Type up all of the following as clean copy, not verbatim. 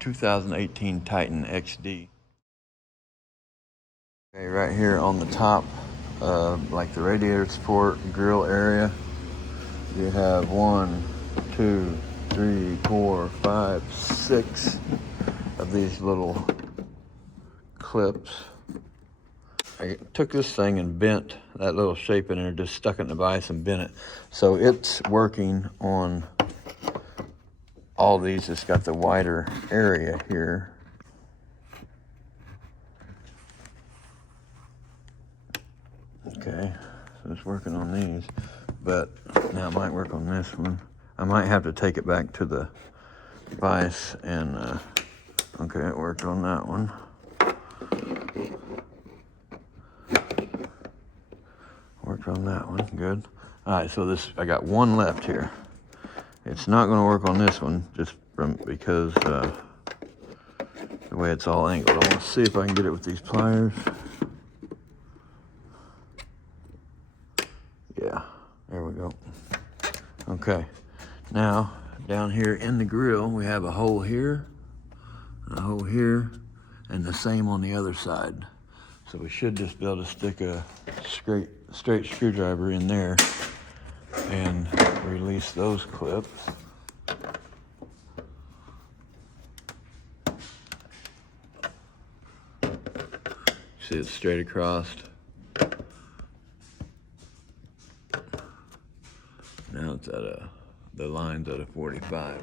2018 Titan XD. Okay, right here on the top, like the radiator support grill area, you have 1, 2, 3, 4, 5, 6 of these little clips. I took this thing and bent that little shape in there, just stuck it in the vise and bent it. So it's working on all these. It's got the wider area here. Okay, so it's working on these, but now it might work on this one. I might have to take it back to the vise and, okay, it worked on that one. Worked on that one, good. All right, so this, I got one left here. It's not gonna work on this one, just because the way it's all angled. I wanna see if I can get it with these pliers. Yeah, there we go. Okay, now down here in the grill, we have a hole here, a hole here, and the same on the other side. So we should just be able to stick a straight screwdriver in there and release those clips. See, it's straight across. Now it's at the line's at a 45.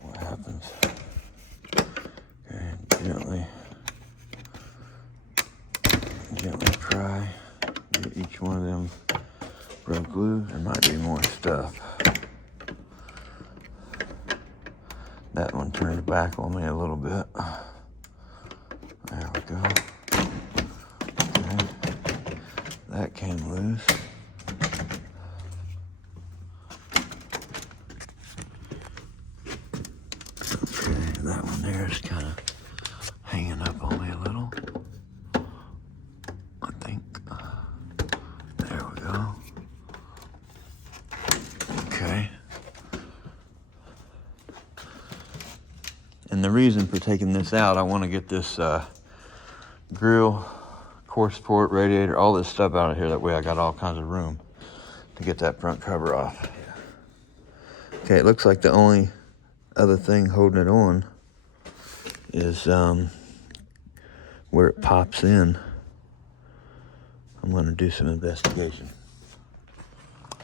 What happens? Okay, gently pry. Get each one of them broke loose. There might be more stuff. That one turned back on me a little bit. There we go. Okay. That came loose. Okay, that one there is kind of hanging up on me a little. I think. There we go. Okay. And the reason for taking this out, I want to get this grill, core support, radiator, all this stuff out of here. That way I got all kinds of room to get that front cover off. Okay, it looks like the only other thing holding it on is where it pops in. I'm going to do some investigation.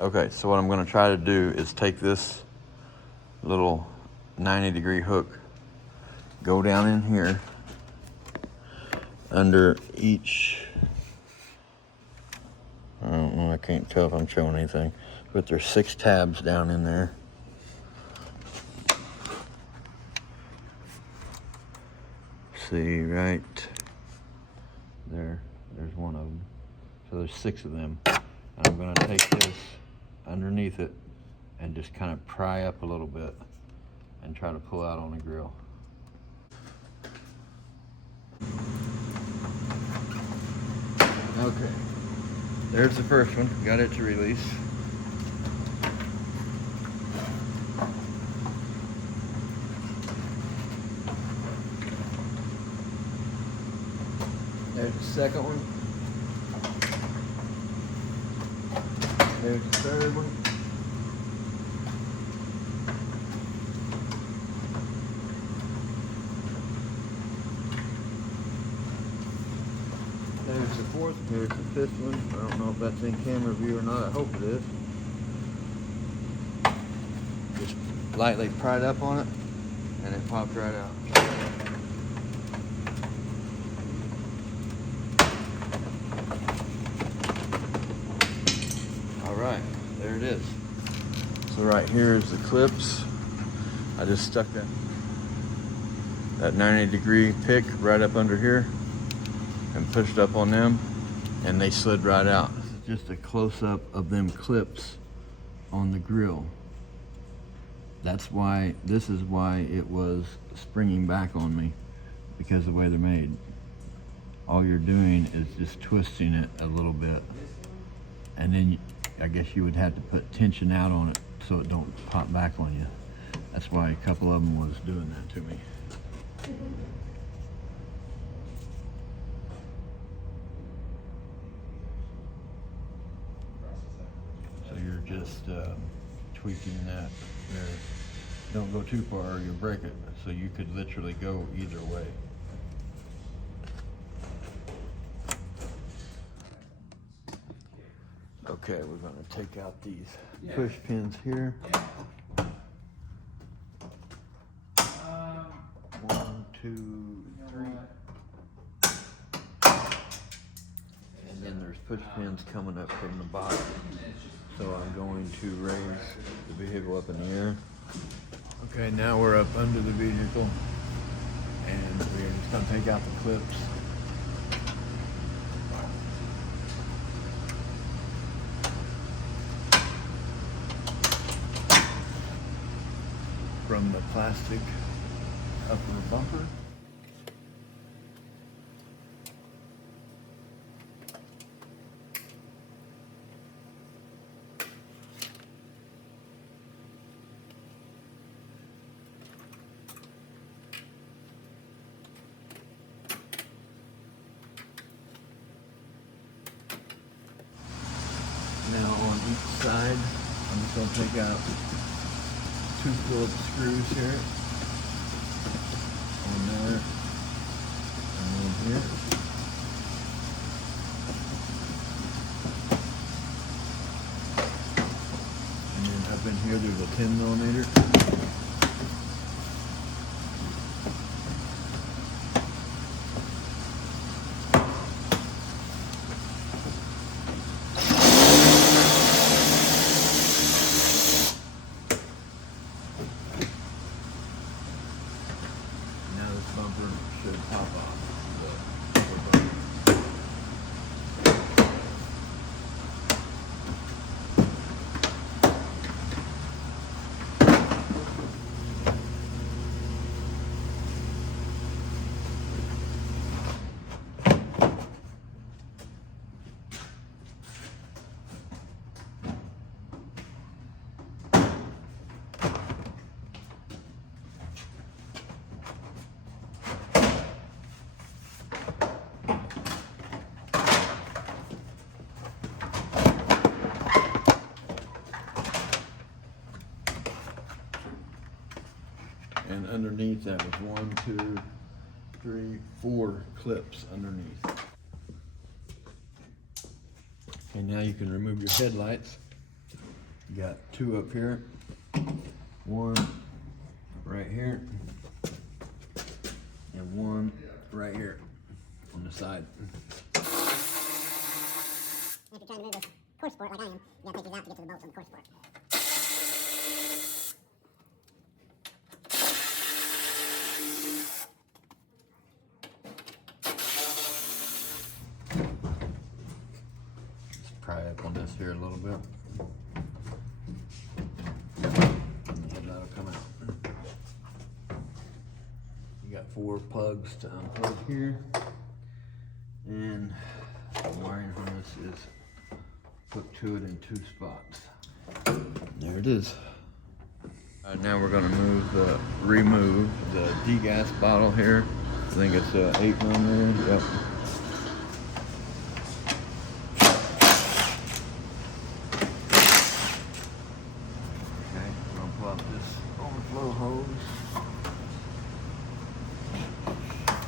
Okay, so what I'm going to try to do is take this little 90-degree hook, go down in here under each, I don't know, I can't tell if I'm showing anything, but there's 6 tabs down in there. See, right there, there's one of them. So there's 6 of them. And I'm gonna take this underneath it and just kind of pry up a little bit and try to pull out on the grill. Okay, there's the first one, got it to release. There's the second one. There's the third one. There's the fourth, here's the fifth one. I don't know if that's in camera view or not, I hope it is. Just lightly pried up on it, and it popped right out. All right, there it is. So right here is the clips. I just stuck that 90-degree pick right up under here and pushed up on them, and they slid right out. This is just a close-up of them clips on the grill. That's why, this is why it was springing back on me, because of the way they're made. All you're doing is just twisting it a little bit, and then I guess you would have to put tension out on it so it don't pop back on you. That's why a couple of them was doing that to me. So you're just tweaking that there. Don't go too far or you'll break it. So you could literally go either way. Okay, we're going to take out these push pins here. 1, 2, 3. And then there's push pins coming up from the bottom. So I'm going to raise the vehicle up in the air. Okay, now we're up under the vehicle. And we're just going to take out the clips. From the plastic upper bumper. Now on each side, I'm just going to take out 2 Phillips screws here. On there. And one here. And then up in here there's a 10mm. Bumper should pop off the upper bumper. And underneath that was 1, 2, 3, 4 clips underneath. And now you can remove your headlights. You got 2 up here, 1 right here, and 1 right here on the side. If you're trying to move a Core Sport like I am, you gotta take these out to get to the bolts on the Core Sport. Pry up on this here a little bit. And that'll come out. You got 4 plugs to unplug here. And the wiring harness is put to it in 2 spots. There it is. Now we're going to remove the degas bottle here. I think it's 8mm. Yep. Overflow hose,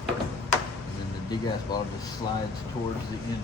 and then the degas bottle just slides towards the end.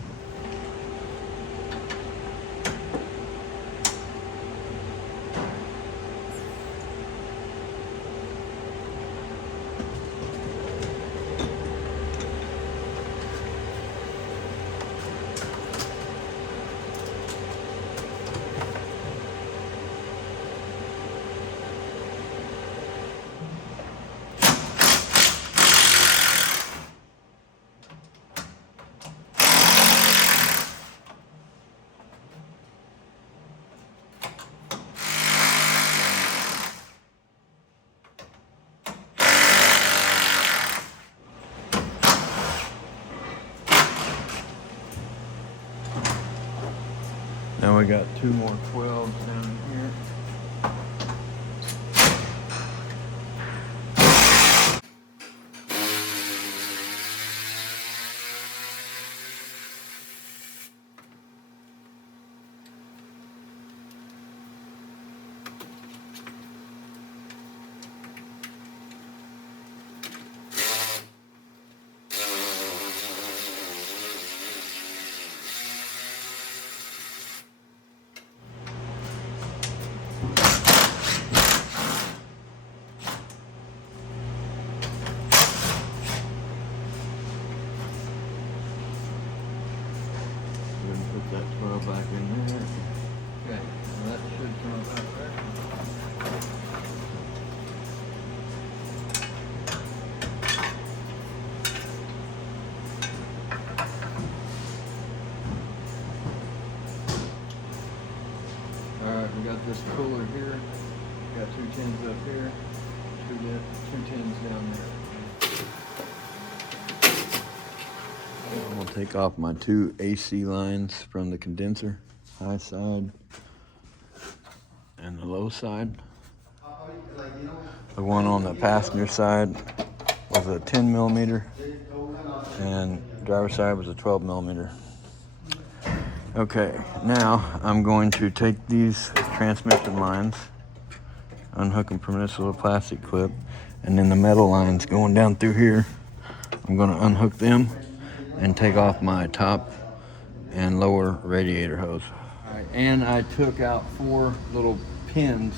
we got 2 more 12s down here. Put that 12 back in there. Okay, and that should come up out there. Alright, we got this cooler here. Got 2 tins up here, 2 tins down there. I'm gonna take off my 2 AC lines from the condenser, high side and the low side. The one on the passenger side was a 10 millimeter and driver's side was a 12 millimeter. Okay, now I'm going to take these transmission lines, unhook them from this little plastic clip, and then the metal lines going down through here, I'm gonna unhook them and take off my top and lower radiator hose. All right, and I took out 4 little pins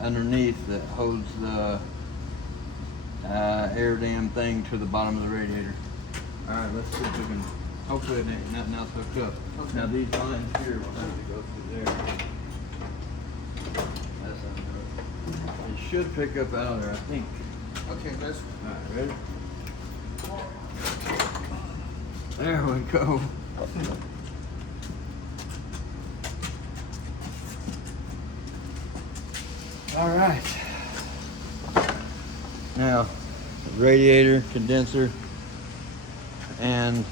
underneath that holds the air dam thing to the bottom of the radiator. All right, let's see if we can, hopefully it ain't nothing else hooked up. Okay. Now these lines here will have to go through there. That's unhooked. It should pick up out of there, I think. Okay, let's. All right, ready? There we go. All right. Now, radiator, condenser, and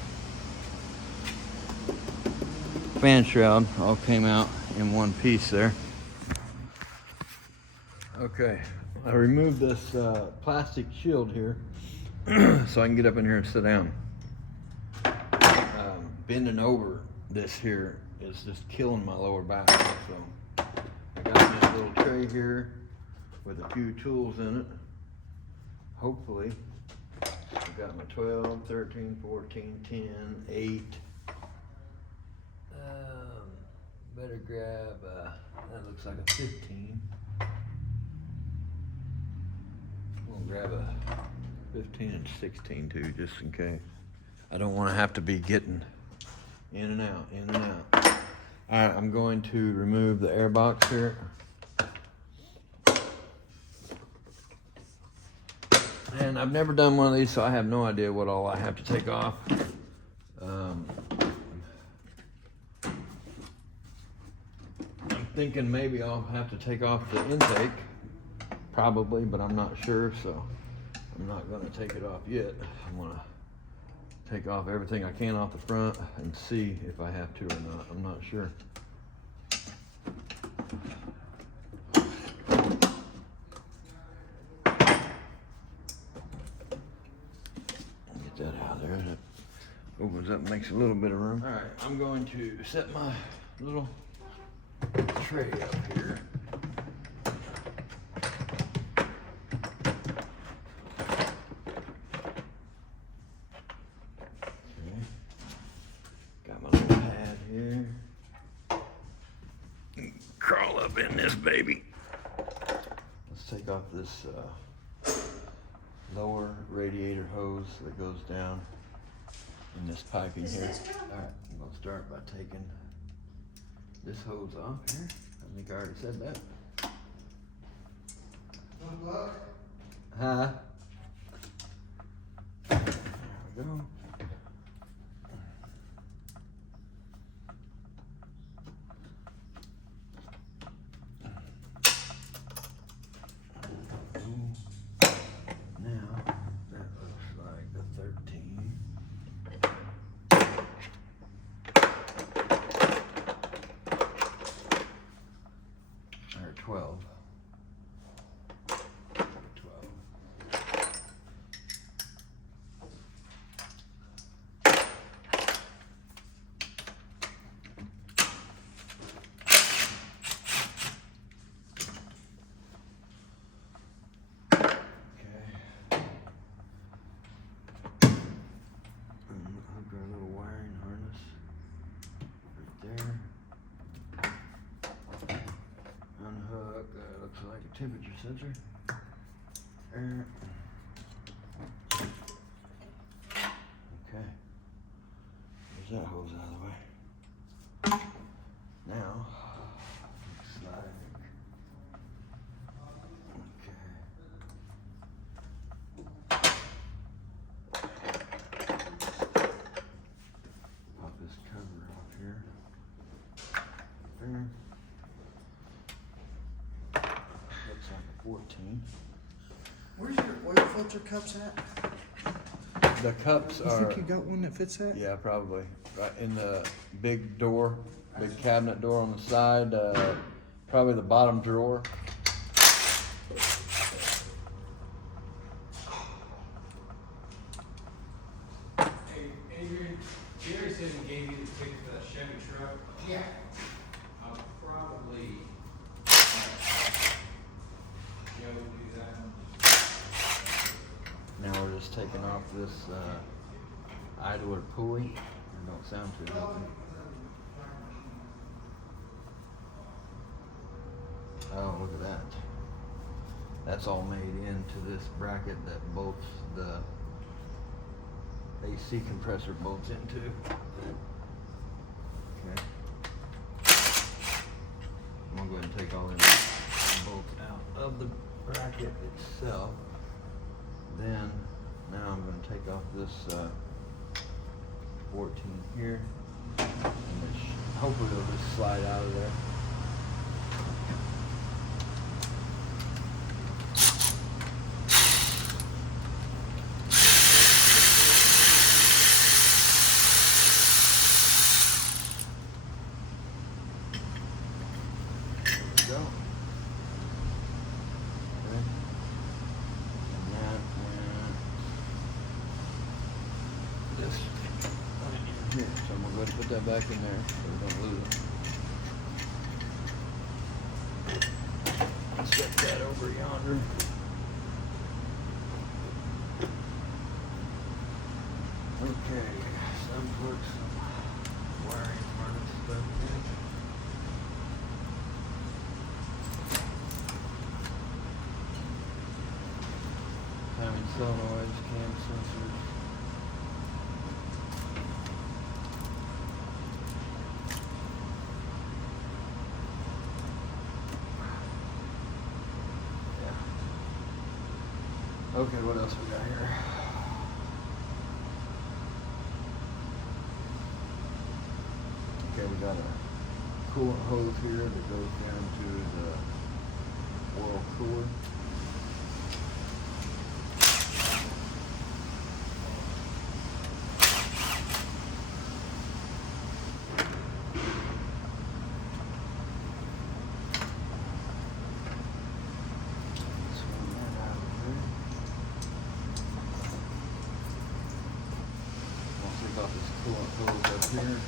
fan shroud all came out in one piece there. Okay, I removed this plastic shield here so I can get up in here and sit down. Bending over this here is just killing my lower back. So I got this little tray here with a few tools in it. Hopefully, I've got my 12, 13, 14, 10, 8. Better grab, that looks like a 15. We'll grab a 15 and 16 too, just in case. I don't want to have to be getting in and out, in and out. All right, I'm going to remove the air box here. And I've never done one of these, so I have no idea what all I have to take off. I'm thinking maybe I'll have to take off the intake, probably, but I'm not sure, so I'm not gonna take it off yet. I'm gonna take off everything I can off the front and see if I have to or not. I'm not sure. Get that out of there. That opens up and makes a little bit of room. All right, I'm going to set my little tray up here. Crawl up in this baby. Let's take off this lower radiator hose that goes down in this piping here. All right, I'm gonna start by taking this hose off here. I think I already said that. Huh? There we go. 12. 12. Hook our little wiring harness right there. Unhook, looks like a temperature sensor. Okay. There's that hose out of the way. Now, slide. Okay. Pop this cover off here. There. Looks like a 14. Where's your oil filter cups at? The cups You are. think you got one that fits that? Yeah, probably. Right in the big door, big cabinet door on the side, probably the bottom drawer. Hey, Adrian, Jerry said he gave you the ticket for that Chevy truck. Yeah. I'll probably, Joe do that. Now we're just taking off this idler pulley. It don't sound too healthy. Oh, look at that. That's all made into this bracket that bolts the AC compressor bolts into. Okay. I'm gonna go ahead and take all the bolts out of the bracket itself. Then, now I'm going to take off this 14 here, and hopefully it'll just slide out of there. There we go. Okay. And that went this here. So I'm gonna go ahead and put that back in there so we don't lose it. Set that over yonder. Okay, some put some wiring harness stuff in. Timing solenoids, cam sensors. Yeah. Okay, what else we got here? Okay, we got a coolant hose here that goes down to the oil cooler. Swing that out of there. I'll take off this coolant hose up here.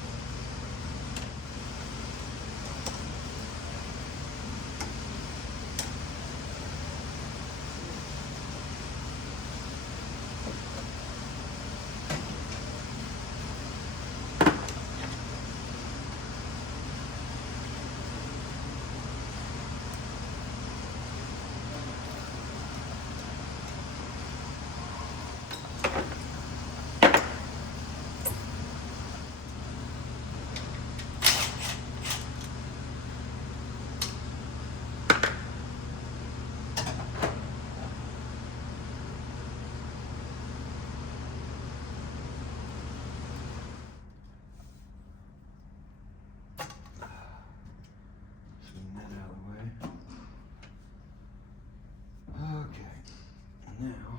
Swing that out of the way. Okay, now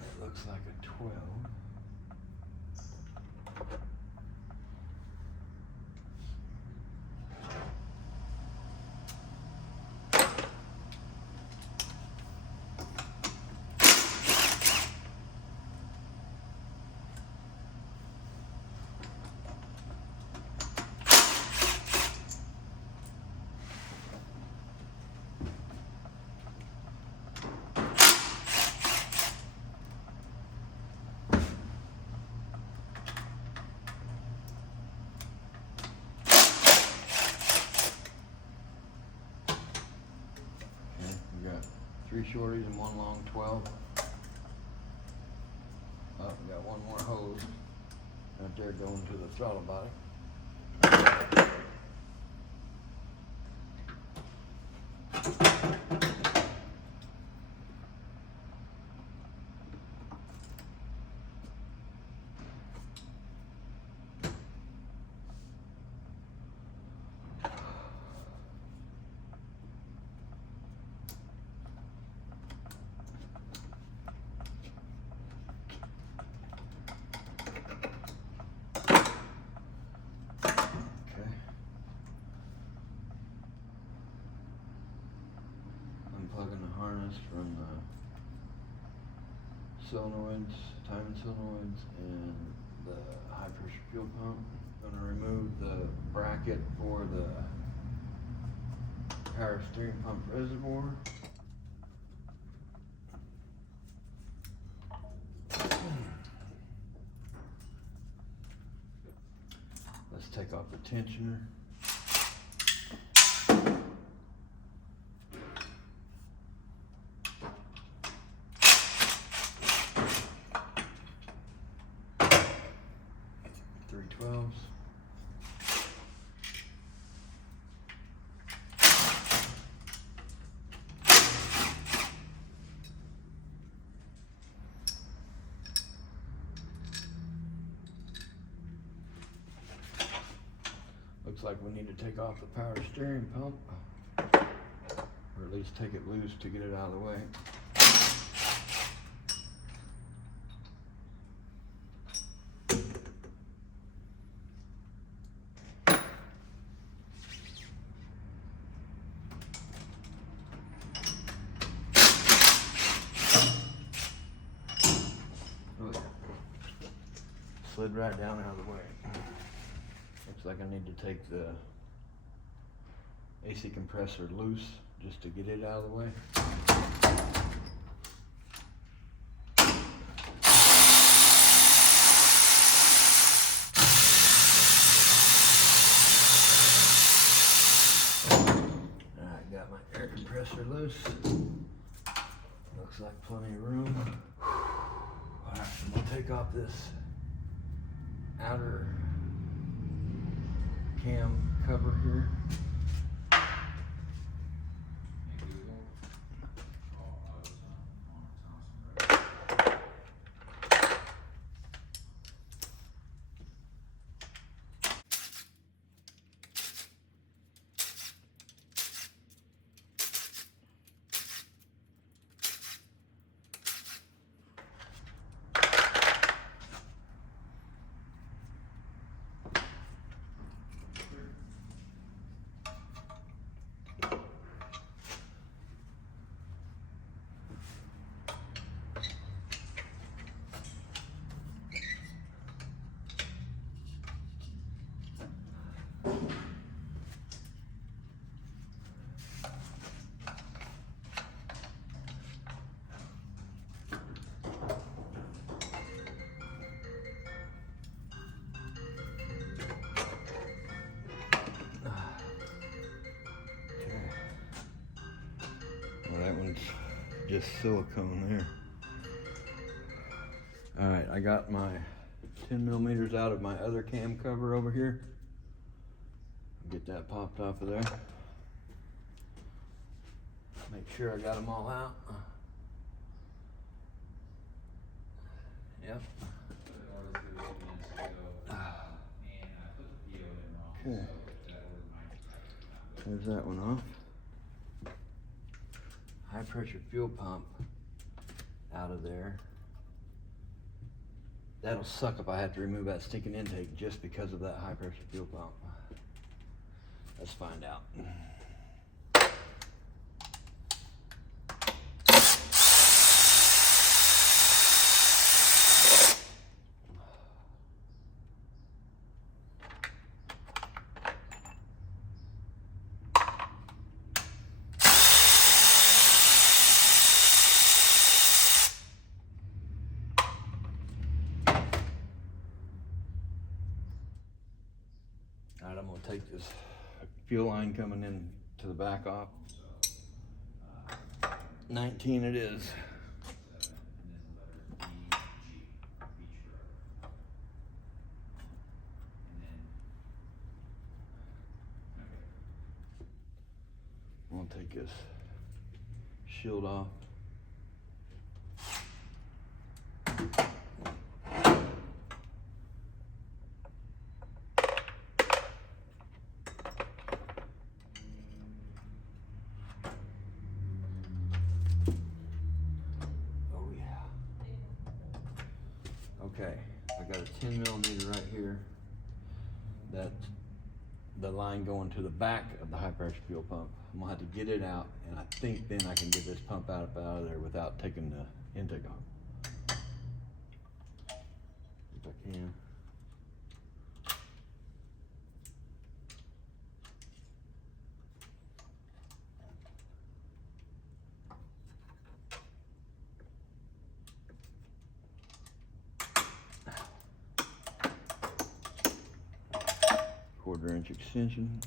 it looks like a 12. 3 shorties and 1 long 12. Oh, we got one more hose right there going to the throttle body. Unplugging the harness from the solenoids, timing solenoids, and the high pressure fuel pump. Gonna remove the bracket for the power steering pump reservoir. Let's take off the tensioner. Three 12s. Looks like we need to take off the power steering pump, or at least take it loose to get it out of the way. Slid right down out of the way. Looks like I need to take the AC compressor loose just to get it out of the way. Alright, got my air compressor loose. Looks like plenty of room. Alright, I'm gonna take off this outer cam cover here. That one's just silicone there. Alright, I got my 10 millimeters out of my other cam cover over here. Get that popped off of there. Make sure I got them all out. Yep. Okay. There's that one off. High pressure fuel pump out of there. That'll suck if I have to remove that stinking intake just because of that high pressure fuel pump. Let's find out. Alright, I'm gonna take this fuel line coming in to the back off. 19 it is. I'm gonna take this shield off. Oh yeah. Okay, I got a 10 millimeter right here. That's the line going to the back of the high pressure fuel pump. I'm gonna have to get it out, and I think then I can get this pump out of there without taking the intake off. If I can. Quarter-inch extension.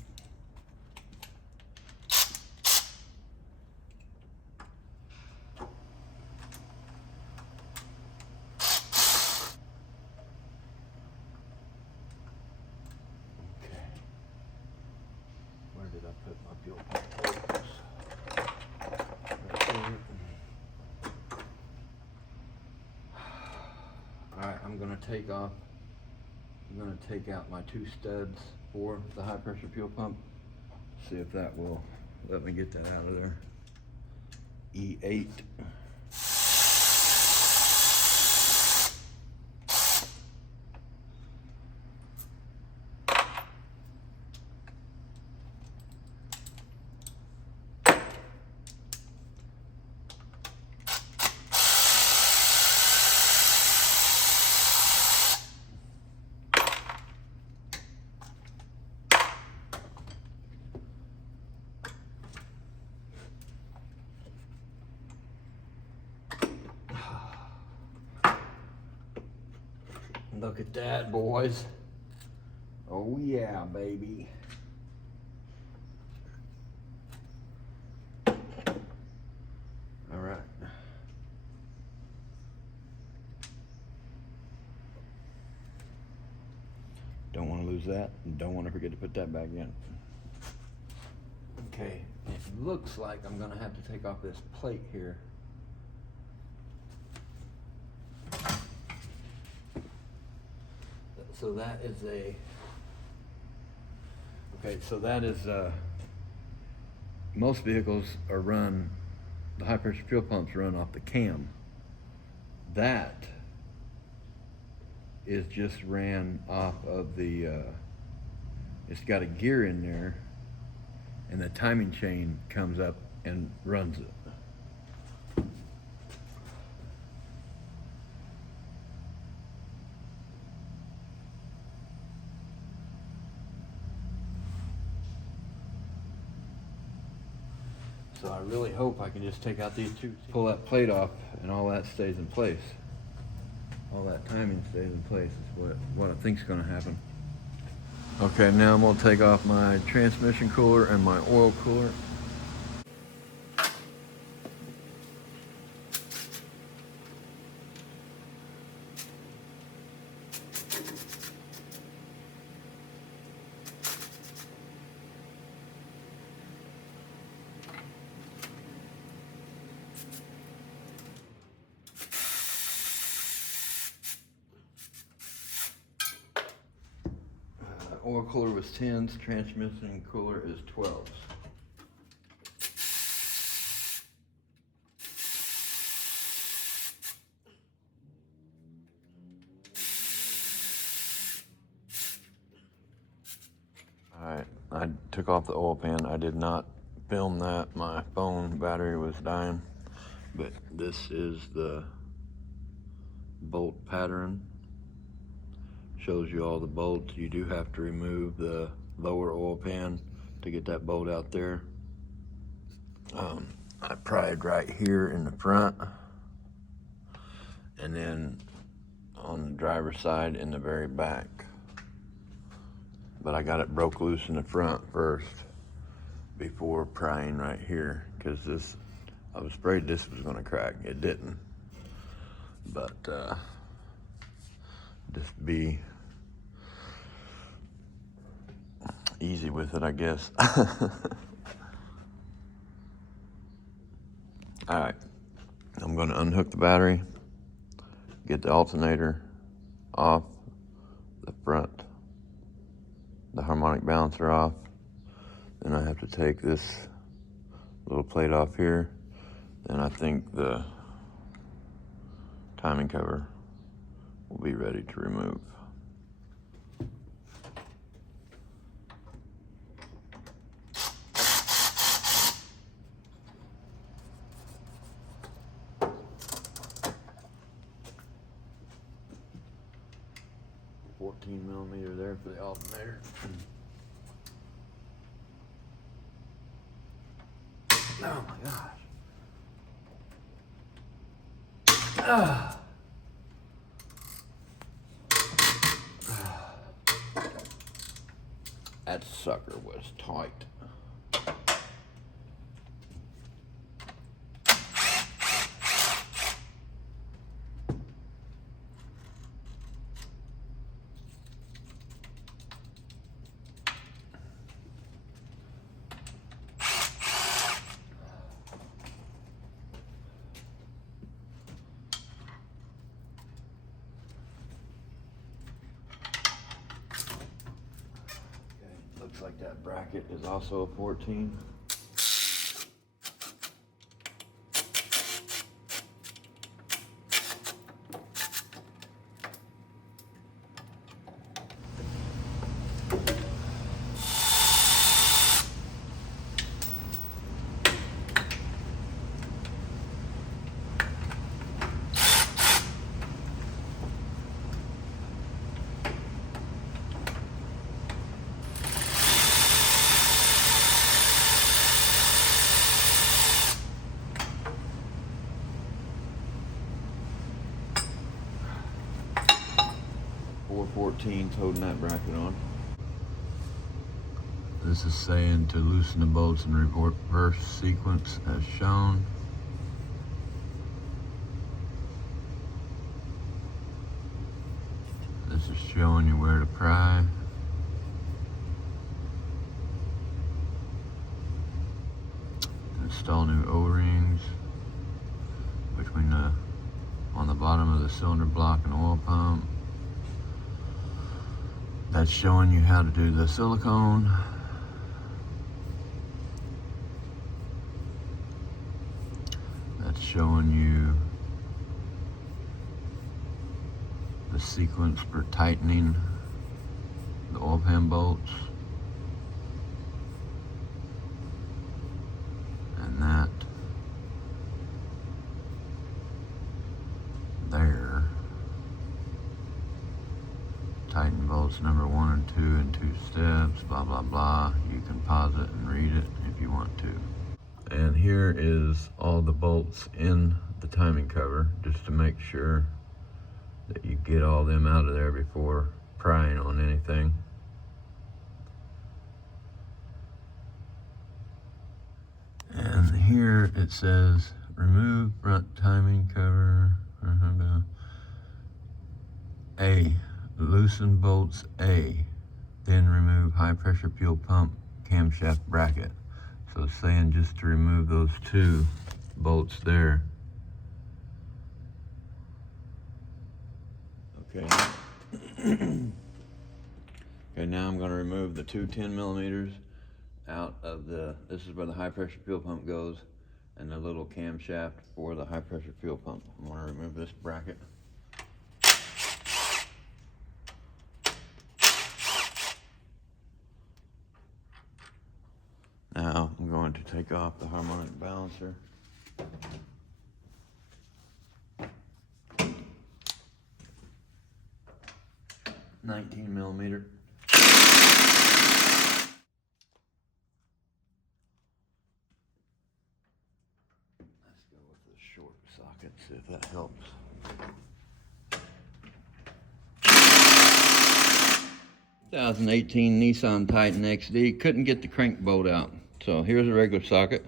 Okay. Where did I put my fuel pump? Right there. All right, I'm gonna take out my 2 studs for the high pressure fuel pump. See if that will let me get that out of there. E8. Look at that, boys. Oh yeah, baby. All right. Don't want to lose that. Don't want to forget to put that back in. Okay, it looks like I'm gonna have to take off this plate here. So that is most vehicles are run, the high pressure fuel pumps run off the cam. That is just ran off of the, it's got a gear in there, and the timing chain comes up and runs it. So I really hope I can just take out these 2, pull that plate off, and all that stays in place. All that timing stays in place is what I think's gonna happen. Okay, now I'm gonna take off my transmission cooler and my oil cooler. Oil cooler was 10s, transmission cooler is 12s. Alright, I took off the oil pan. I did not film that. My phone battery was dying. But this is the bolt pattern. Shows you all the bolts. You do have to remove the lower oil pan to get that bolt out there. I pried right here in the front, and then on the driver's side in the very back. But I got it broke loose in the front first before prying right here, because this I was afraid this was gonna crack. It didn't. But just be easy with it, I guess. All right, I'm gonna unhook the battery, get the alternator off the front, the harmonic balancer off. Then I have to take this little plate off here. Then I think the timing cover will be ready to remove. $14mm there for the alternator. Oh my gosh. That sucker was tight. Looks like that bracket is also a 14. Four 14s holding that bracket on. This is saying to loosen the bolts in reverse sequence as shown. This is showing you where to pry. Install new O-rings between on the bottom of the cylinder block and oil pump. That's showing you how to do the silicone. That's showing you the sequence for tightening the oil pan bolts. And that there, tighten bolts number 1 and 2 in 2 steps, blah, blah, blah. You can pause it and read it if you want to. And here is all the bolts in the timing cover, just to make sure that you get all them out of there before prying on anything. And here it says, remove front timing cover. A, loosen bolts A, then remove high pressure fuel pump camshaft bracket. So it's saying just to remove those 2 bolts there. Okay. Okay, now I'm going to remove the 2 10mm out of this is where the high pressure fuel pump goes, and the little camshaft for the high pressure fuel pump. I'm going to remove this bracket. Now I'm going to take off the harmonic balancer. $19mm. Let's go with the short socket, see if that helps. '18 Nissan Titan XD, couldn't get the crank bolt out. So here's a regular socket.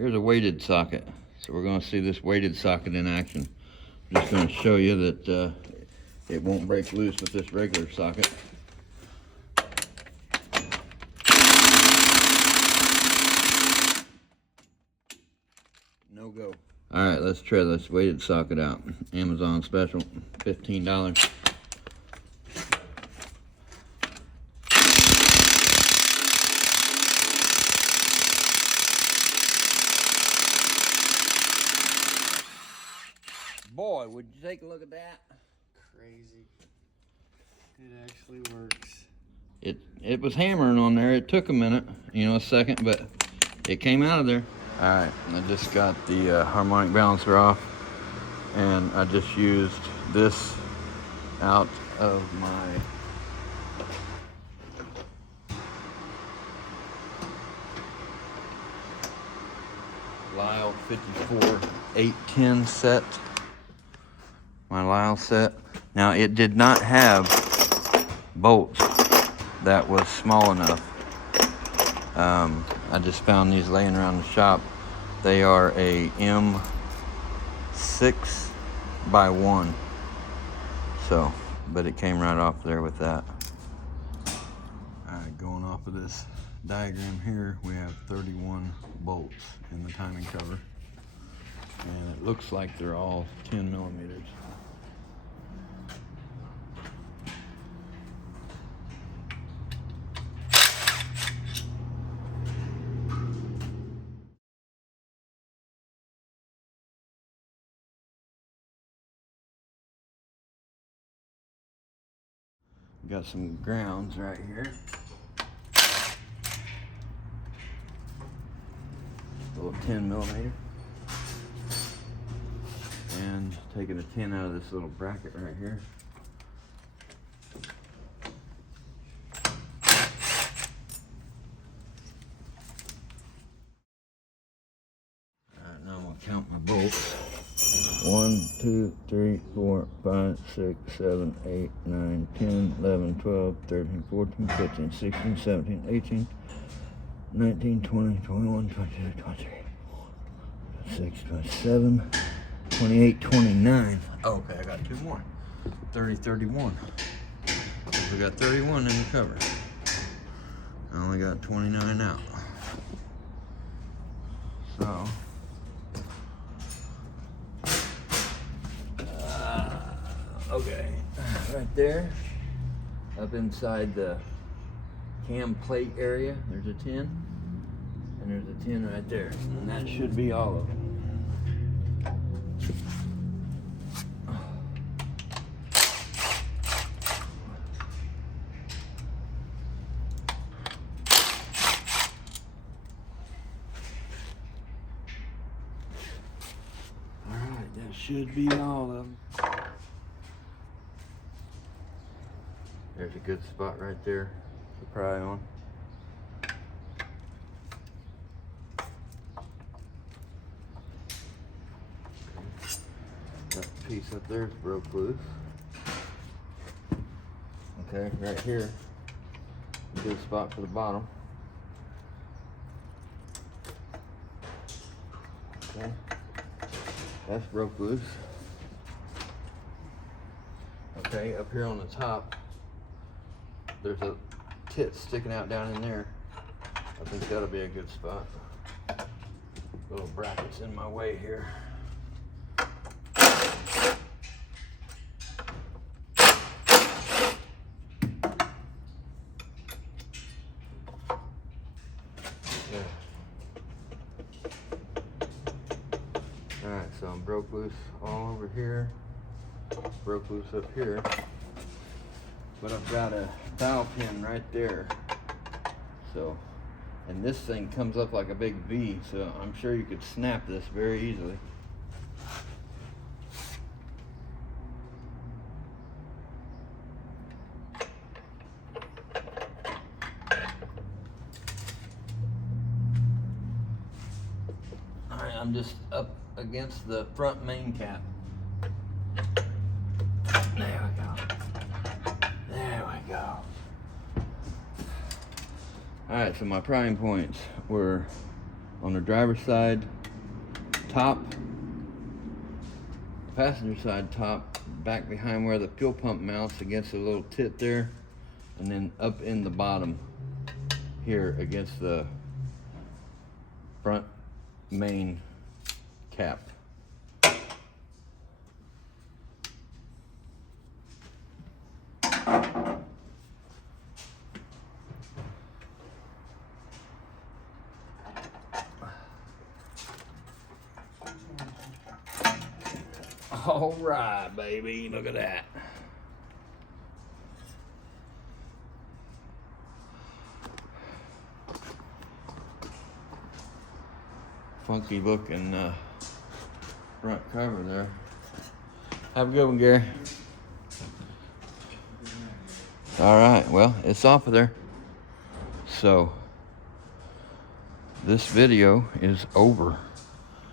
here's a weighted socket. So we're gonna see this weighted socket in action. I'm just gonna show you that it won't break loose with this regular socket. No go. All right, let's try this weighted socket out. Amazon special, $15. Boy, would you take a look at that? Crazy. It actually works. It was hammering on there. It took a minute, you know, a second, but it came out of there. All right, I just got the harmonic balancer off, and I just used this out of my Lyle 54 810 set. My Lyle set. Now it did not have bolts that was small enough. I just found these laying around the shop. They are a M6 by 1. So, but it came right off there with that. Alright, going off of this diagram here, we have 31 bolts in the timing cover. And it looks like they're all 10 millimeters. Got some grounds right here. Little 10 millimeter. And taking a 10 out of this little bracket right here. Alright, now I'm gonna count my bolts. 1, 2, 3, 4, 5, 6, 7, 8, 9, 10, 11, 12, 13, 14, 15, 16, 17, 18, 19, 20, 21, 22, 23, 26, 27, 28, 29. Oh, okay, I got two more. 30, 31. We got 31 in the cover. I only got 29 out. So, okay, right there, up inside the cam plate area, there's a 10, and there's a 10 right there, and that should be all of them. All right, that should be all of them. There's a good spot right there to pry on. That piece up there is broke loose. Okay, right here, a good spot for the bottom. Okay, that's broke loose. Okay, up here on the top, there's a tit sticking out down in there. I think that'll be a good spot. Little brackets in my way here. Yeah. Alright, so I'm broke loose all over here. Broke loose up here. But I've got a dowel pin right there. So, and this thing comes up like a big V, so I'm sure you could snap this very easily. Alright, I'm just up against the front main cap. There we go. There we go. Alright, so my prying points were on the driver's side top, passenger side top, back behind where the fuel pump mounts against the little tit there, and then up in the bottom here against the front main cap. All right, baby, look at that. Funky looking front cover there. Have a good one, Gary. All right, well, it's off of there. So this video is over.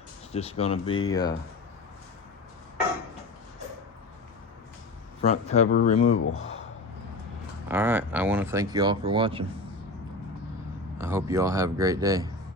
It's just gonna be front cover removal. All right, I want to thank you all for watching. I hope you all have a great day.